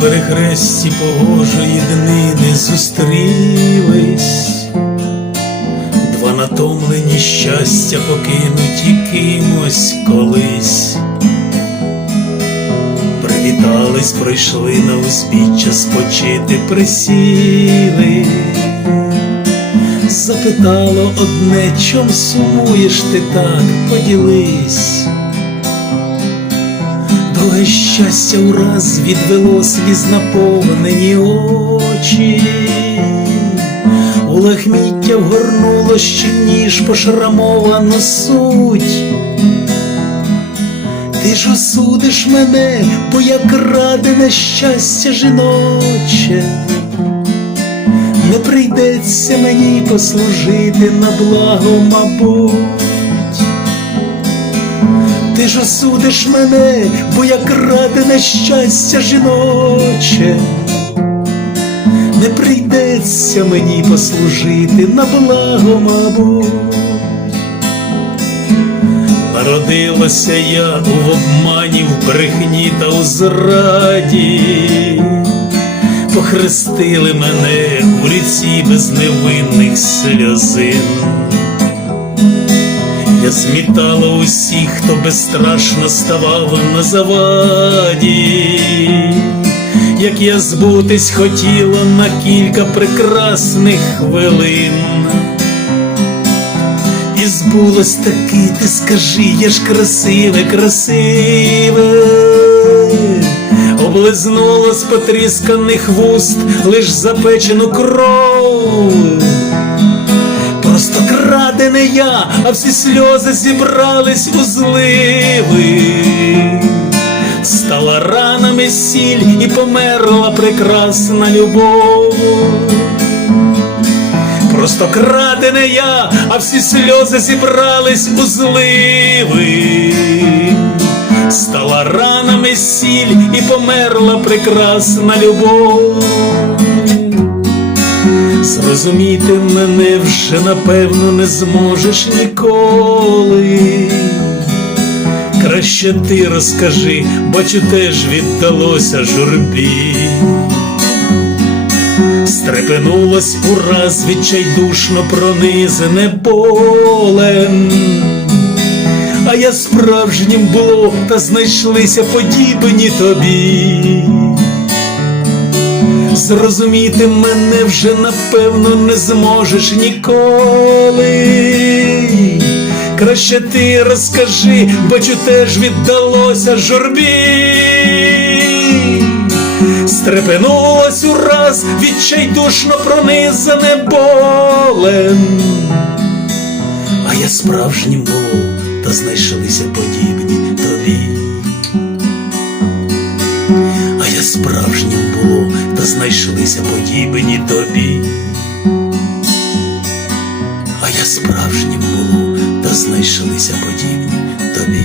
перехресті погожої днини зустрілись, два натомлені щастя покинуті кимось колись. Привітались, прийшли на узбіччя спочити присіли. Запитало одне, чом сумуєш ти так, поділись. Друге щастя ураз відвело сліз наповнені очі, у лахміття вгорнуло ще ніж пошрамовану суть. Ти ж осудиш мене, бо я крадене щастя жіноче, не прийдеться мені послужити на благо, мабуть. Ти ж осудиш мене, бо я крадене щастя жіноче, не прийдеться мені послужити на благо, мабуть. Народилася я у обмані, в брехні та у зраді, похрестили мене у ріці безневинних сльозин. Змітала усіх, хто безстрашно ставав на заваді, як я збутись хотіла на кілька прекрасних хвилин. І збулось таки, ти скажи, я ж красиве, красиве, облизнуло з потрісканих вуст лиш запечену кров. Просто крадене я, а всі сльози зібрались у зливи. Стала ранами сіль і померла прекрасна любов. Просто крадене я, а всі сльози зібрались у зливи. Стала ранами сіль і померла прекрасна любов. Зрозуміти мене вже напевно не зможеш ніколи. Краще ти розкажи, бачу, теж віддалося журбі. Стрепенулось ураз відчайдушно пронизане болем. А я справжнім було, та знайшлися подібні тобі. Зрозуміти мене вже напевно не зможеш ніколи. Краще ти розкажи, бачу, теж віддалося журбі. Стрепенулось ураз, відчайдушно пронизане болем. А я справжнім був, та знайшлися подібні справжнім було, та знайшлися подібні тобі. А я справжнім було, та знайшлися подібні тобі.